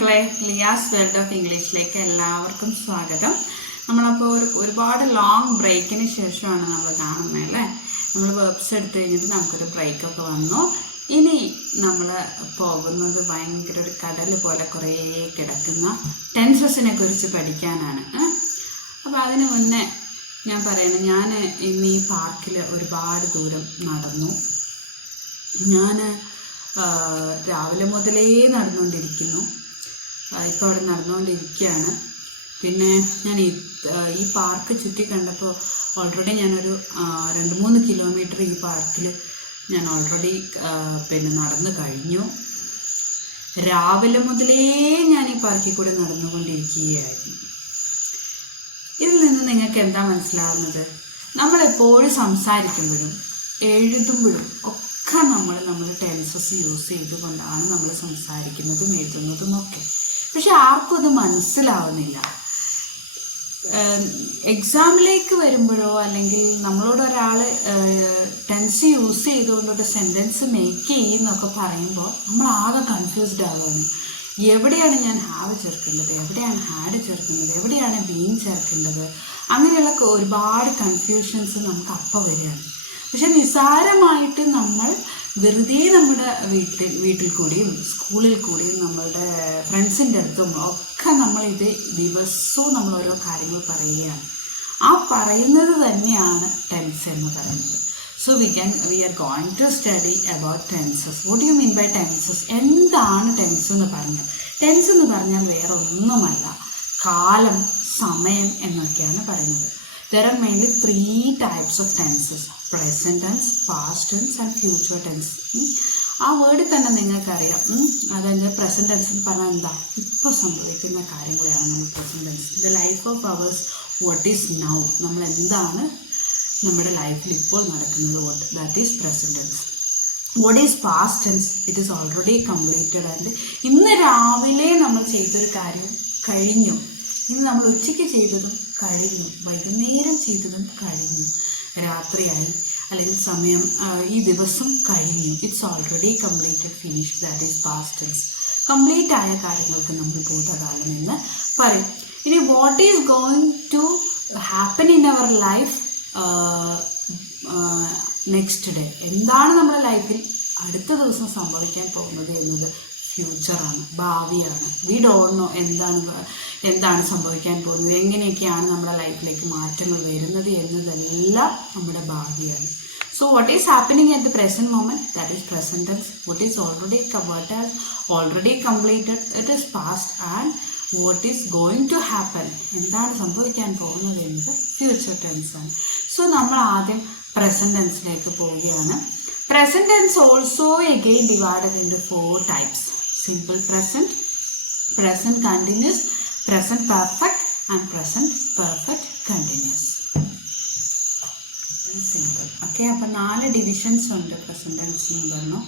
മക്കളെ, Liyas world of ഇംഗ്ലീഷിലേക്ക് എല്ലാവർക്കും സ്വാഗതം. നമ്മളപ്പോൾ ഒരുപാട് ലോങ് ബ്രേക്കിന് ശേഷമാണ് നമ്മൾ കാണുന്നത് അല്ലേ. നമ്മൾ വെർബ്സ് എടുത്തു കഴിഞ്ഞിട്ട് നമുക്കൊരു ബ്രേക്കൊക്കെ വന്നു. ഇനി നമ്മൾ പോകുന്നത് ഭയങ്കര ഒരു കടൽ പോലെ കുറേ കിടക്കുന്ന ടെൻസസിനെ കുറിച്ച് പഠിക്കാനാണ്. അപ്പോൾ അതിന് മുന്നേ ഞാൻ പറയണം, ഞാൻ ഇന്ന് ഈ പാർക്കിൽ ഒരുപാട് ദൂരം നടന്നു. ഞാൻ രാവിലെ മുതലേ നടന്നുകൊണ്ടിരിക്കുന്നു. ഇപ്പോൾ അവിടെ നടന്നുകൊണ്ടിരിക്കുകയാണ്. പിന്നെ ഞാൻ ഈ പാർക്ക് ചുറ്റി കണ്ടപ്പോൾ ഓൾറെഡി ഞാനൊരു 2-3 കിലോമീറ്റർ ഈ പാർക്കിൽ ഞാൻ ഓൾറെഡി നടന്നു കഴിഞ്ഞു. രാവിലെ മുതലേ ഞാൻ ഈ പാർക്കിൽ കൂടെ നടന്നുകൊണ്ടിരിക്കുകയായിരുന്നു. ഇതിൽ നിന്ന് നിങ്ങൾക്ക് എന്താ മനസ്സിലാവുന്നത്? നമ്മളെപ്പോഴും സംസാരിക്കുമ്പോഴും എഴുതുമ്പോഴും ഒക്കെ നമ്മൾ ടെൻസസ് യൂസ് ചെയ്തുകൊണ്ടാണ് നമ്മൾ സംസാരിക്കുന്നതും എഴുതുന്നതും ഒക്കെ. പക്ഷെ ആർക്കും അത് മനസ്സിലാവുന്നില്ല. എക്സാമിലേക്ക് വരുമ്പോഴോ അല്ലെങ്കിൽ നമ്മളോട് ഒരാൾ ടെൻസ് യൂസ് ചെയ്തുകൊണ്ടൊരു സെൻറ്റൻസ് മേക്ക് ചെയ്യുന്നൊക്കെ പറയുമ്പോൾ നമ്മൾ ആകെ കൺഫ്യൂസ്ഡ് ആവുകയാണ്. എവിടെയാണ് ഞാൻ ഹാവ് ചേർക്കേണ്ടത്, എവിടെയാണ് ഹാഡ് ചേർക്കേണ്ടത്, എവിടെയാണ് ബീൻ ചേർക്കേണ്ടത്, അങ്ങനെയുള്ള ഒരുപാട് കൺഫ്യൂഷൻസ് നമുക്ക് അപ്പം വരികയാണ്. പക്ഷെ നിസ്സാരമായിട്ട് നമ്മൾ വെറുതെ നമ്മുടെ വീട്ടിൽ കൂടിയും സ്കൂളിൽ കൂടിയും നമ്മളുടെ ഫ്രണ്ട്സിൻ്റെ അടുത്തും ഒക്കെ നമ്മളിത് ദിവസവും നമ്മൾ ഓരോ കാര്യങ്ങൾ പറയുകയാണ്. ആ പറയുന്നത് തന്നെയാണ് ടെൻസ് എന്ന് പറയുന്നത്. So we are going to study about tenses. What you mean by tenses? എന്താണ് ടെൻസ് എന്ന് പറഞ്ഞാൽ? ടെൻസ് എന്ന് പറഞ്ഞാൽ വേറെ ഒന്നുമല്ല, കാലം, സമയം എന്നൊക്കെയാണ് പറയുന്നത്. There are mainly 3 types of tenses: present tense, past tense and future tense. ആ വേർഡിൽ തന്നെ നിങ്ങൾക്കറിയാം. അതായത് പ്രസൻറ്റ് ടെൻസ് എന്ന് പറഞ്ഞാൽ എന്താ? ഇപ്പോൾ സംഭവിക്കുന്ന കാര്യങ്ങളെയാണ് നമ്മൾ present tense. The life of ours, what is now, നമ്മൾ എന്താണ് നമ്മുടെ ലൈഫിൽ ഇപ്പോൾ നടക്കുന്നത്, that is present tense. What is past tense? It is already completed. And ഇന്ന് രാവിലെ നമ്മൾ ചെയ്തൊരു കാര്യം കഴിഞ്ഞു. ഇന്ന് നമ്മൾ ഉച്ചയ്ക്ക് ചെയ്തതും കഴിഞ്ഞു, വൈകുന്നേരം ചെയ്തതും കഴിഞ്ഞു, രാത്രിയായി അല്ലെങ്കിൽ സമയം, ഈ ദിവസം കഴിഞ്ഞു. It's already completed, finish, that is past tense. Complete ആയ കാര്യങ്ങൾക്ക് നമ്മൾ ഭൂതകാലം എന്ന് പറയും. ഇനി what is going to happen in our life next day, എന്താണ് നമ്മുടെ ലൈഫിൽ അടുത്ത ദിവസം സംഭവിക്കാൻ പോകുന്നത് എന്നത് ഫ്യൂച്ചറാണ്, ഭാവിയാണ്. വി ഡോണ്ട് നോ എന്താണ് സംഭവിക്കാൻ പോകുന്നത്, എങ്ങനെയൊക്കെയാണ് നമ്മുടെ ലൈഫിലേക്ക് മാറ്റങ്ങൾ വരുന്നത് എന്നതെല്ലാം നമ്മുടെ ഭാവിയാണ്. So what is happening at the present moment, that is present tense. What is already covered as already completed, it is past. And what is going to happen, എന്താണ് സംഭവിക്കാൻ പോകുന്നത് എന്നത് ഫ്യൂച്ചർ ടെൻസ് ആണ്. സോ നമ്മൾ ആദ്യം present ടെൻസിലേക്ക് പോവുകയാണ്. Present tense also again divided into 4 types: simple present, present continuous, present perfect and present perfect continuous. Simple. Okay, അപ്പോൾ 4 divisions ഉണ്ട് present tense എന്ന് പറഞ്ഞു.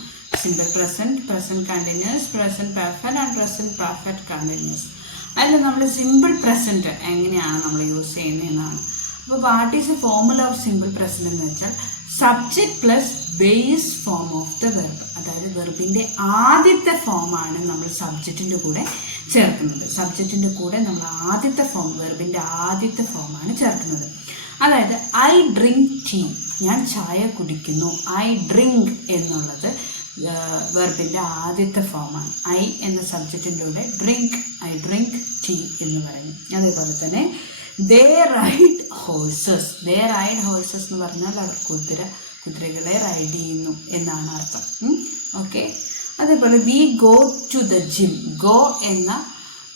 Simple present, present continuous, present perfect and present perfect continuous. അതിൽ നമ്മൾ simple present എങ്ങനെയാണ് നമ്മൾ use ചെയ്യുന്നതെന്നാണ്. അപ്പോൾ what is A formula of simple present എന്ന് വെച്ചാൽ subject plus base form of the verb. അതായത് വെർബിൻ്റെ ആദ്യത്തെ ഫോമാണ് നമ്മൾ സബ്ജക്റ്റിൻ്റെ കൂടെ ചേർക്കുന്നത്. സബ്ജക്റ്റിൻ്റെ കൂടെ നമ്മൾ ആദ്യത്തെ ഫോം, വെർബിൻ്റെ ആദ്യത്തെ ഫോമാണ് ചേർക്കുന്നത്. അതായത് ഐ ഡ്രിങ്ക് ടീ, ഞാൻ ചായ കുടിക്കുന്നു. ഐ ഡ്രിങ്ക് എന്നുള്ളത് വെർബിൻ്റെ ആദ്യത്തെ ഫോമാണ്. ഐ എന്ന സബ്ജക്റ്റിൻ്റെ കൂടെ ഡ്രിങ്ക്, ഐ ഡ്രിങ്ക് ടീ എന്ന് പറയും. അതേപോലെ തന്നെ ദേ റൈഡ് ഹോഴ്സസ്. ദേ റൈഡ് ഹോഴ്സസ് എന്ന് പറഞ്ഞാൽ അവർ കുതിരകളെ റൈഡ് ചെയ്യുന്നു എന്നാണ് അർത്ഥം. ഓക്കെ. അതേപോലെ we go to the gym. Go എന്ന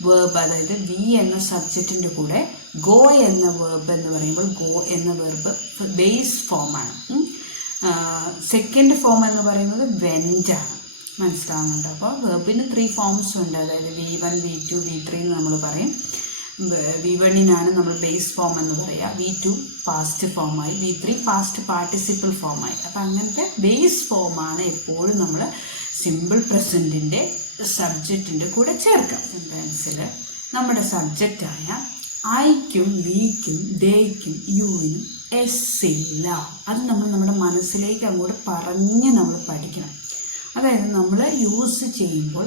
വേർബ്, അതായത് വി എന്ന സബ്ജക്റ്റിൻ്റെ കൂടെ ഗോ എന്ന വേർബ് എന്ന് പറയുമ്പോൾ ഗോ എന്ന വേർബ് ബേസ് ഫോമാണ്. സെക്കൻഡ് ഫോം എന്ന് പറയുന്നത് വെൻ്റാണ്. മനസ്സിലാവുന്നുണ്ട്? അപ്പോൾ വെർബിന് 3 ഫോംസ് ഉണ്ട്. അതായത് V1, V2, V3 എന്ന് നമ്മൾ പറയും. V1-നാണ് നമ്മൾ ബേസ് ഫോം എന്ന് പറയുക, V2 പാസ്റ്റ് ഫോമായി, V3 പാസ്റ്റ് പാർട്ടിസിപ്പിൾ ഫോമായി. അപ്പം അങ്ങനത്തെ ബേസ് ഫോമാണ് എപ്പോഴും നമ്മൾ സിമ്പിൾ പ്രസൻറ്റിൻ്റെ സബ്ജക്റ്റിൻ്റെ കൂടെ ചേർക്കാം. സെൻറ്റൻസിൽ നമ്മുടെ സബ്ജക്റ്റായ ഐക്കും വിക്കും ദേയ്ക്കും യുവിനും എസ് ഇല്ല. അത് നമ്മൾ നമ്മുടെ മനസ്സിലേക്ക് അങ്ങോട്ട് പറഞ്ഞ് നമ്മൾ പഠിക്കണം. അതായത് നമ്മൾ യൂസ് ചെയ്യുമ്പോൾ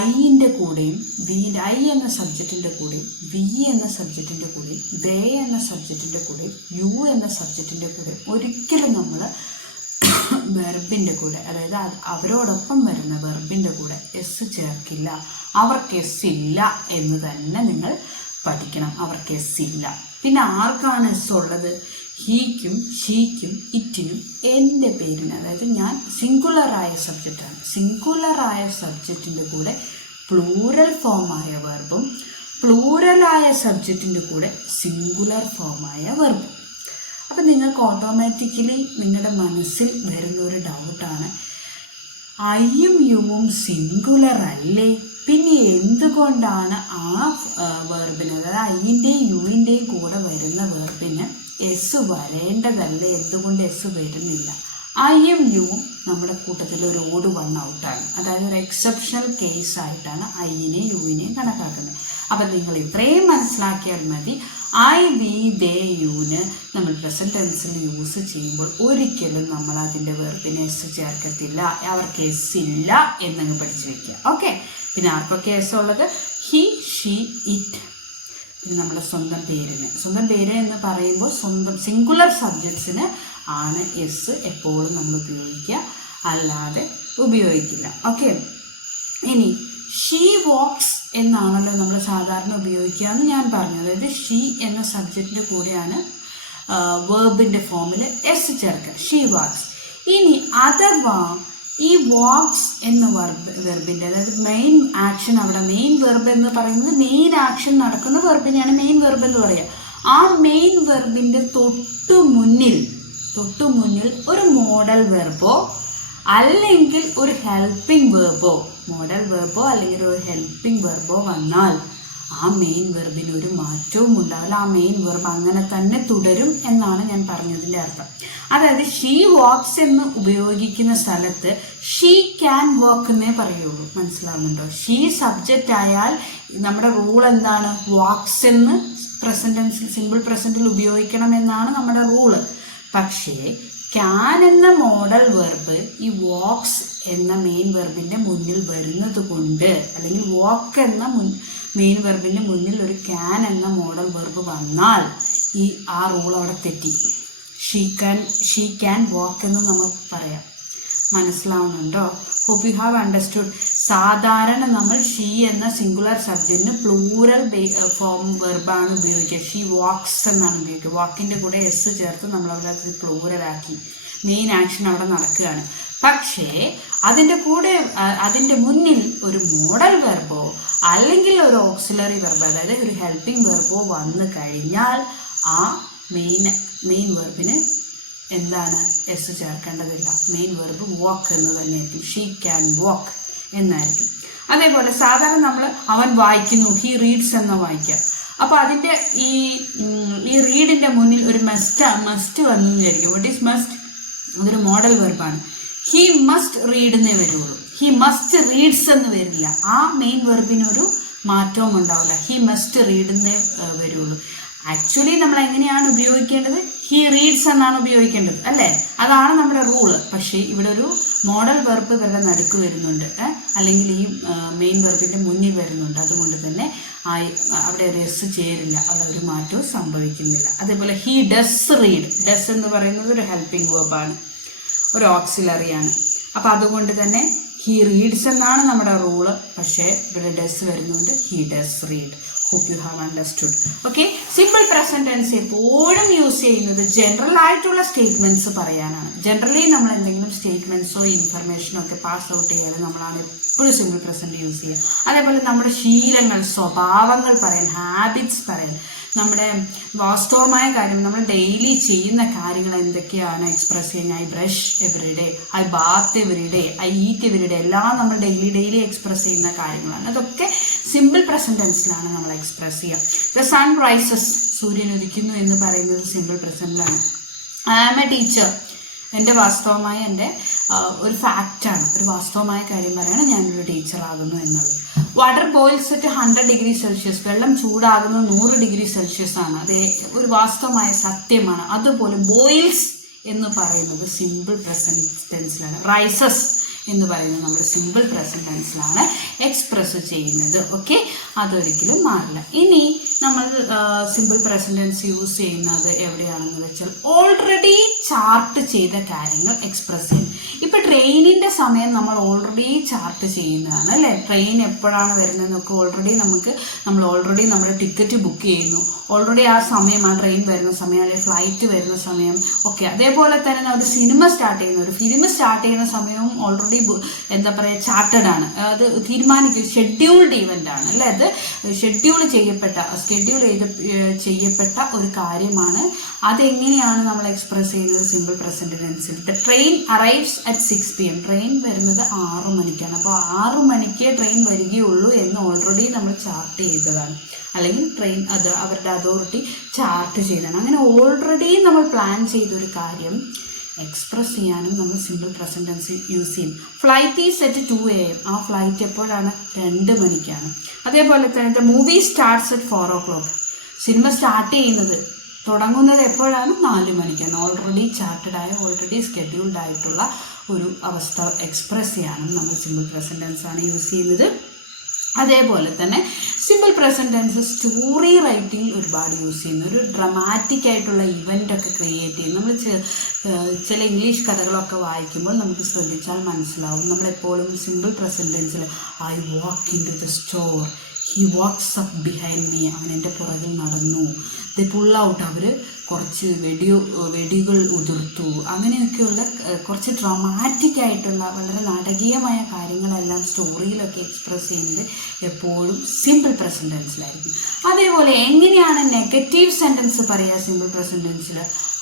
ഐൻ്റെ കൂടെയും ഐ എന്ന സബ്ജക്റ്റിൻ്റെ കൂടെയും വി എന്ന സബ്ജക്റ്റിൻ്റെ കൂടെയും ദേ എന്ന സബ്ജക്റ്റിൻ്റെ കൂടെയും യു എന്ന സബ്ജക്റ്റിൻ്റെ കൂടെയും ഒരിക്കലും നമ്മൾ വെർബിൻ്റെ കൂടെ, അതായത് അവരോടൊപ്പം വരുന്ന വെർബിൻ്റെ കൂടെ എസ് ചേർക്കില്ല. അവർക്ക് എസ് ഇല്ല എന്ന് തന്നെ നിങ്ങൾ പഠിക്കണം. അവർക്ക് എസ് ഇല്ല. പിന്നെ ആർക്കാണ് എസ് ഉള്ളത്? ഹീക്കും ഷീക്കും ഇറ്റിനും എൻ്റെ പേരിന്, അതായത് ഞാൻ സിംഗുലറായ സബ്ജക്റ്റാണ്. സിംഗുലറായ സബ്ജക്റ്റിൻ്റെ കൂടെ പ്ലൂറൽ ഫോമായ വെർബും പ്ലൂറലായ സബ്ജക്റ്റിൻ്റെ കൂടെ സിംഗുലർ ഫോമായ വെർബും. അപ്പം നിങ്ങൾക്ക് ഓട്ടോമാറ്റിക്കലി നിങ്ങളുടെ മനസ്സിൽ വരുന്നൊരു ഡൗട്ടാണ്, ഐയും യുവും സിംഗുലർ അല്ലേ, പിന്നെ എന്തുകൊണ്ടാണ് ആ വെർബിന്, അതായത് ഐൻ്റെയും യുവിൻ്റെയും കൂടെ വരുന്ന വെർബിന് എസ് വരേണ്ടതല്ലേ, എന്തുകൊണ്ട് എസ് വരുന്നില്ല? ഐയും യുവും നമ്മുടെ കൂട്ടത്തിൽ ഒരു ഓട് വൺ ഔട്ടാണ്, അതായത് ഒരു എക്സെപ്ഷണൽ കേസ് ആയിട്ടാണ് ഐനെയും യുവിനെയും കണക്കാക്കുന്നത്. അപ്പം നിങ്ങൾ ഇത്രയും മനസ്സിലാക്കിയാൽ മതി. ഐ വി ദേ യുവിന് നമ്മൾ പ്രസൻറ്റ് ടെൻസിൽ യൂസ് ചെയ്യുമ്പോൾ ഒരിക്കലും നമ്മൾ അതിൻ്റെ വെർബിന് എസ് ചേർക്കത്തില്ല. അവർക്ക് എസ് ഇല്ല എന്നങ്ങ് പഠിച്ചു വയ്ക്കുക. ഓക്കെ. പിന്നെ ആർക്കൊക്കെ എസ് ഉള്ളത്? He, she, it. പിന്നെ നമ്മുടെ സ്വന്തം പേര് എന്ന് പറയുമ്പോൾ സ്വന്തം സിംഗുലർ സബ്ജക്ട്സിന് ആണ് എസ് എപ്പോഴും നമ്മൾ ഉപയോഗിക്കുക, അല്ലാതെ ഉപയോഗിക്കില്ല. ഓക്കെ. ഇനി ഷീ വാക്സ് എന്നാണല്ലോ നമ്മൾ സാധാരണ ഉപയോഗിക്കുക എന്ന് ഞാൻ പറഞ്ഞു. അതായത് ഷീ എന്ന സബ്ജക്റ്റിൻ്റെ കൂടെയാണ് വേർബിൻ്റെ ഫോമിൽ എസ് ചേർക്കുക, ഷീ വാക്സ്. ഇനി അഥവാ ഈ വാക്സ് എന്ന വെർബിൻ്റെ, അതായത് മെയിൻ ആക്ഷൻ, അവിടെ മെയിൻ വെർബ് എന്ന് പറയുന്നത് മെയിൻ ആക്ഷൻ നടക്കുന്ന വെർബിനെയാണ് മെയിൻ വെർബ് എന്ന് പറയുക. ആ മെയിൻ വെർബിൻ്റെ തൊട്ടു മുന്നിൽ ഒരു മോഡൽ വെർബോ അല്ലെങ്കിൽ ഒരു ഹെൽപ്പിംഗ് വെർബോ, മോഡൽ വെർബോ അല്ലെങ്കിൽ ഒരു ഹെൽപ്പിംഗ് വെർബോ വന്നാൽ ആ മെയിൻ വെർബിന് ഒരു മാറ്റവും ഉണ്ടാവില്ല. ആ മെയിൻ വെർബ് അങ്ങനെ തന്നെ തുടരും എന്നാണ് ഞാൻ പറഞ്ഞതിൻ്റെ അർത്ഥം. അതായത് ഷീ വാക്സ് എന്ന് ഉപയോഗിക്കുന്ന സ്ഥലത്ത് ഷീ ക്യാൻ വാക്ക് എന്നേ പറയുള്ളൂ. മനസ്സിലാവുന്നുണ്ടോ? ഷീ സബ്ജക്റ്റ് ആയാൽ നമ്മുടെ റൂൾ എന്താണ്? വാക്സ് എന്ന് പ്രസന്റ് ടെൻസിൽ, സിമ്പിൾ പ്രസന്റിൽ ഉപയോഗിക്കണം എന്നാണ് നമ്മുടെ റൂള്. പക്ഷേ ക്യാൻ എന്ന മോഡൽ വെർബ് ഈ വാക്സ് എന്ന മെയിൻ വെർബിൻ്റെ മുന്നിൽ വരുന്നത് കൊണ്ട്, അല്ലെങ്കിൽ വാക്ക് എന്ന മെയിൻ വെർബിൻ്റെ മുന്നിൽ ഒരു ക്യാൻ എന്ന മോഡൽ വെർബ് വന്നാൽ ആ റൂൾ അവിടെ തെറ്റി. ഷീ ക്യാൻ വാക്ക് എന്ന് നമുക്ക് പറയാം. മനസ്സിലാവുന്നുണ്ടോ? Hope you have understood. സാധാരണ നമ്മൾ ഷീ എന്ന സിംഗുലർ സബ്ജക്റ്റിന് പ്ലൂറൽ ഫോം വെർബാണ് ഉപയോഗിക്കുക. ഷീ വാക്സ് എന്നാണ് ഉപയോഗിക്കുക. വാക്കിൻ്റെ കൂടെ എസ് ചേർത്ത് നമ്മളവിടെ പ്ലൂറലാക്കി മെയിൻ ആക്ഷൻ അവിടെ നടക്കുകയാണ്. പക്ഷേ അതിൻ്റെ മുന്നിൽ ഒരു മോഡൽ വെർബോ അല്ലെങ്കിൽ ഒരു ഓക്സിലറി വെർബോ, അതായത് ഒരു ഹെൽപ്പിംഗ് വെർബോ വന്നു കഴിഞ്ഞാൽ ആ മെയിൻ വെർബിന് എന്താണ്? എസ് ചേർക്കേണ്ടതില്ല. മെയിൻ വെർബ് വാക്ക് എന്ന് തന്നെയായിരിക്കും. ഷീ ക്യാൻ വാക്ക് എന്നായിരിക്കും. അതേപോലെ സാധാരണ നമ്മൾ അവൻ വായിക്കുന്നു, ഹി റീഡ്സ് എന്ന് വായിക്കുക. അപ്പോൾ അതിൻ്റെ ഈ റീഡിൻ്റെ മുന്നിൽ ഒരു മസ്റ്റ് വന്നു വിചാരിക്കും. What is must? അതൊരു മോഡൽ വെർബാണ്. ഹി മസ്റ്റ് റീഡ് എന്നേ വരുള്ളൂ. ഹി മസ്റ്റ് റീഡ്സ് എന്ന് വരില്ല. ആ മെയിൻ വെർബിനൊരു മാറ്റവും ഉണ്ടാവില്ല. ഹി മസ്റ്റ് റീഡ് എന്നേ വരുള്ളൂ. ആക്ച്വലി നമ്മൾ എങ്ങനെയാണ് ഉപയോഗിക്കേണ്ടത്? ഹി റീഡ്സ് എന്നാണ് ഉപയോഗിക്കേണ്ടത്, അല്ലേ? അതാണ് നമ്മുടെ റൂള്. പക്ഷേ ഇവിടെ ഒരു മോഡൽ വെർബ് ഇവരുടെ നടുക്ക് വരുന്നുണ്ട്, അല്ലെങ്കിൽ ഈ മെയിൻ വെർബിൻ്റെ മുന്നിൽ വരുന്നുണ്ട്. അതുകൊണ്ട് തന്നെ അവിടെ ഒരു എസ് ചേരില്ല, അവിടെ ഒരു മാറ്റവും സംഭവിക്കുന്നില്ല. അതേപോലെ ഹി ഡസ് റീഡ്. ഡസ് എന്ന് പറയുന്നത് ഒരു ഹെൽപ്പിംഗ് വെർബാണ്, ഒരു ഓക്സിലറിയാണ്. അപ്പം അതുകൊണ്ട് തന്നെ ഹി റീഡ്സ് എന്നാണ് നമ്മുടെ റൂള്. പക്ഷേ ഇവിടെ ഡസ് വരുന്നുണ്ട്. He does read. Hope you have understood. Okay. Simple present tense എപ്പോഴും യൂസ് ചെയ്യുന്നത് ജനറൽ ആയിട്ടുള്ള സ്റ്റേറ്റ്മെന്റ്സ് പറയാനാണ്. ജനറലി നമ്മൾ എന്തെങ്കിലും സ്റ്റേറ്റ്മെന്റ്സോ ഇൻഫർമേഷനോ ഒക്കെ പാസ് ഔട്ട് ചെയ്യാൻ നമ്മളാണ് എപ്പോഴും സിമ്പിൾ പ്രസന്റ് യൂസ് ചെയ്യുക. അതേപോലെ നമ്മുടെ ശീലങ്ങൾ, സ്വഭാവങ്ങൾ പറയാൻ, ഹാബിറ്റ്സ് പറയാൻ, നമ്മുടെ വാസ്തവമായ കാര്യം, നമ്മൾ ഡെയിലി ചെയ്യുന്ന കാര്യങ്ങൾ എന്തൊക്കെയാണ് എക്സ്പ്രസ് ചെയ്യുക. I brush every day, I bath every day, I eat every day, എല്ലാം നമ്മൾ ഡെയിലി എക്സ്പ്രസ് ചെയ്യുന്ന കാര്യങ്ങളാണ്. അതൊക്കെ സിമ്പിൾ പ്രസന്റ് ടെൻസിലാണ് നമ്മൾ എക്സ്പ്രസ് ചെയ്യുക. ദ സൺ റൈസസ്, സൂര്യൻ ഉദിക്കുന്നു എന്ന് പറയുന്നത് സിമ്പിൾ പ്രസന്റിലാണ്. ഐ ആം എ ടീച്ചർ, എൻ്റെ വാസ്തവമായ ഒരു ഫാക്റ്റാണ്, ഒരു വാസ്തവമായ കാര്യം പറയാണ്, ഞാനൊരു ടീച്ചറാകുന്നു എന്നുള്ളത്. Water boils at 100 degree Celsius, വെള്ളം ചൂടാകുന്നത് 100 ഡിഗ്രി സെൽഷ്യസ് ആണ്. അത് ഒരു വാസ്തവമായ സത്യമാണ്. അതുപോലെ ബോയിൽസ് എന്ന് പറയുന്നത് സിമ്പിൾ പ്രസന്റ് ടെൻസിലാണ്. റൈസസ് എന്ന് പറയുന്നത് നമ്മൾ സിമ്പിൾ പ്രസന്റ് ടെൻസിലാണ് എക്സ്പ്രസ് ചെയ്യുന്നത്. ഓക്കെ, അതൊരിക്കലും മാറില്ല. ഇനി നമ്മൾ സിമ്പിൾ പ്രസന്റ് ടെൻസ് യൂസ് ചെയ്യുന്നത് എവിടെയാണെന്ന് വെച്ചാൽ ഓൾറെഡി ചാർട്ട് ചെയ്ത കാര്യങ്ങൾ എക്സ്പ്രസ് ചെയ്യും. ഇപ്പം ട്രെയിനിൻ്റെ സമയം നമ്മൾ ഓൾറെഡി ചാർട്ട് ചെയ്യുന്നതാണ് അല്ലേ. ട്രെയിൻ എപ്പോഴാണ് വരുന്നതെന്നൊക്കെ നമ്മൾ ഓൾറെഡി നമ്മുടെ ടിക്കറ്റ് ബുക്ക് ചെയ്യുന്നു. ഓൾറെഡി ആ സമയം, ആ ട്രെയിൻ വരുന്ന സമയം അല്ലെങ്കിൽ ഫ്ലൈറ്റ് വരുന്ന സമയം ഒക്കെ. അതേപോലെ തന്നെ ഒരു ഫിലിം സ്റ്റാർട്ട് ചെയ്യുന്ന സമയവും ഓൾറെഡി എന്താ പറയുക ചാർട്ടഡ് ആണ്. അത് ഷെഡ്യൂൾഡ് ഇവൻ്റ് ആണ് അല്ലേ. അത് ഷെഡ്യൂൾ ചെയ്യപ്പെട്ട ഒരു കാര്യമാണ്. അതെങ്ങനെയാണ് നമ്മൾ എക്സ്പ്രസ് ചെയ്യുന്നത് സിമ്പിൾ പ്രസന്റ് ടെൻസിൽ. The train arrives at 6 PM. Train വരുന്നത് 6 മണിക്കാണ്. അപ്പോൾ 6 മണിക്ക് ട്രെയിൻ വരികയുള്ളൂ എന്ന് ഓൾറെഡി നമ്മൾ ചാർട്ട് ചെയ്തതാണ്, അല്ലെങ്കിൽ ട്രെയിൻ അവരുടെ അതോറിറ്റി ചാർട്ട് ചെയ്തതാണ്. അങ്ങനെ ഓൾറെഡി നമ്മൾ പ്ലാൻ ചെയ്തൊരു കാര്യം എക്സ്പ്രസ് ചെയ്യാനും നമ്മൾ സിമ്പിൾ പ്രസന്റ് ടെൻസ് യൂസ് ചെയ്യും. Flight is at 2 AM. ആ ഫ്ലൈറ്റ് എപ്പോഴാണ്? 2 മണിക്കാണ്. അതേപോലെ തന്നെ the movie starts at 4 o'clock. Cinema തുടങ്ങുന്നത് എപ്പോഴാണ്? 4 മണിക്കാണ്. ഓൾറെഡി ചാർട്ടഡായ, ഓൾറെഡി സ്കെഡ്യൂൾഡ് ആയിട്ടുള്ള ഒരു അവസ്ഥ എക്സ്പ്രസ് ചെയ്യാനും നമ്മൾ സിമ്പിൾ പ്രസന്റ് ടെൻസ് ആണ് യൂസ് ചെയ്യുന്നത്. അതേപോലെ തന്നെ simple present tense story writing ഒരുപാട് യൂസ് ചെയ്യുന്നു. ഒരു ഡ്രമാറ്റിക് ആയിട്ടുള്ള ഇവൻ്റൊക്കെ ക്രിയേറ്റ് ചെയ്യും. നമ്മൾ ചില ഇംഗ്ലീഷ് കഥകളൊക്കെ വായിക്കുമ്പോൾ നമുക്ക് ശ്രദ്ധിച്ചാൽ മനസ്സിലാവും. നമ്മളെപ്പോഴും സിമ്പിൾ പ്രസന്റ് ടെൻസിൽ I walk in to the store, he walks up behind me, അവൻ എൻ്റെ പുറകിൽ നടന്നു, ദ പുൾ ഔട്ട്, അവർ കുറച്ച് വെടികൾ ഉതിർത്തു, അങ്ങനെയൊക്കെയുള്ള കുറച്ച് ഡ്രമാറ്റിക് ആയിട്ടുള്ള വളരെ നാടകീയമായ കാര്യങ്ങളെല്ലാം സ്റ്റോറിയിലൊക്കെ എക്സ്പ്രസ് ചെയ്യുന്നത് എപ്പോഴും സിമ്പിൾ പ്രസന്റ് ടെൻസിലായിരിക്കും. അതേപോലെ എങ്ങനെയാണ് നെഗറ്റീവ് സെൻറ്റൻസ് പറയുക സിമ്പിൾ പ്രസന്റ് ടെൻസിൽ?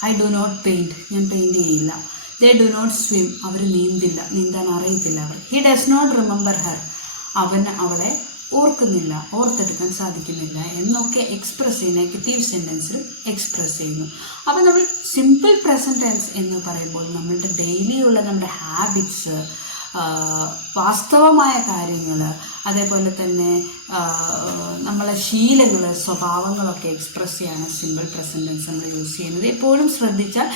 ഐ ഡു നോട്ട് പെയിൻറ്റ്, ഞാൻ പെയിൻറ്റ് ചെയ്യില്ല. ദേ ഡു നോട്ട് സ്വിം, അവർ നീന്താൻ അറിയത്തില്ല അവർ. He does not remember her, അവളെ ഓർത്തെടുക്കാൻ സാധിക്കുന്നില്ല എന്നൊക്കെ എക്സ്പ്രസ് ചെയ്യുന്ന നെഗറ്റീവ് സെൻറ്റൻസിലും എക്സ്പ്രസ് ചെയ്യുന്നു. അപ്പോൾ നമ്മൾ സിമ്പിൾ പ്രസന്റ് ടെൻസ് എന്ന് പറയുമ്പോൾ നമ്മളുടെ ഡെയിലിയുള്ള നമ്മുടെ ഹാബിറ്റ്സ്, വാസ്തവമായ കാര്യങ്ങൾ, അതേപോലെ തന്നെ നമ്മളെ ശീലങ്ങൾ, സ്വഭാവങ്ങളൊക്കെ എക്സ്പ്രസ് ചെയ്യാണ് സിമ്പിൾ പ്രസന്റ് ടെൻസ് നമ്മൾ യൂസ് ചെയ്യുന്നത്. എപ്പോഴും ശ്രദ്ധിച്ചാൽ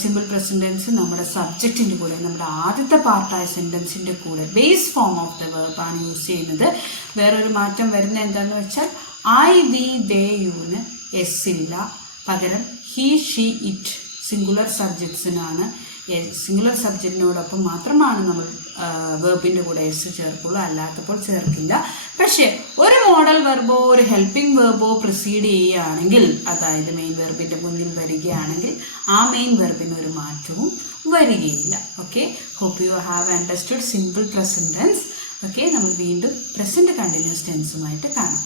സിമ്പിൾ പ്രസന്റ് ടെൻസ് നമ്മുടെ സബ്ജക്റ്റിൻ്റെ കൂടെ, നമ്മുടെ ആദ്യത്തെ പാർട്ടായ സെൻറ്റൻസിൻ്റെ കൂടെ ബേസ് ഫോം ഓഫ് ദ വെർബാണ് യൂസ് ചെയ്യുന്നത്. വേറൊരു മാറ്റം വരുന്നത് എന്താണെന്ന് വെച്ചാൽ ഐ, വി, ദേ, യുവിന് എസ് ഇല്ല, പകരം ഹി, ഷീ, ഇറ്റ് സിംഗുലർ സബ്ജക്ട്സിനാണ്. സിംഗുലർ സബ്ജക്റ്റിനോടൊപ്പം മാത്രമാണ് നമ്മൾ വെർബിൻ്റെ കൂടെ എസ് ചേർക്കുള്ളൂ, അല്ലാത്തപ്പോൾ ചേർക്കില്ല. പക്ഷേ ഒരു മോഡൽ വെർബോ ഒരു ഹെൽപ്പിംഗ് വെർബോ പ്രിസീഡ് ചെയ്യുകയാണെങ്കിൽ, അതായത് മെയിൻ വെർബിൻ്റെ മുന്നിൽ വരികയാണെങ്കിൽ ആ മെയിൻ വെർബിന് ഒരു മാറ്റവും വരികയില്ല. Okay, hope you have understood simple present tense. Okay, നമ്മൾ വീണ്ടും പ്രസന്റ് കണ്ടിന്യൂസ് ടെൻസുമായിട്ട് കാണാം.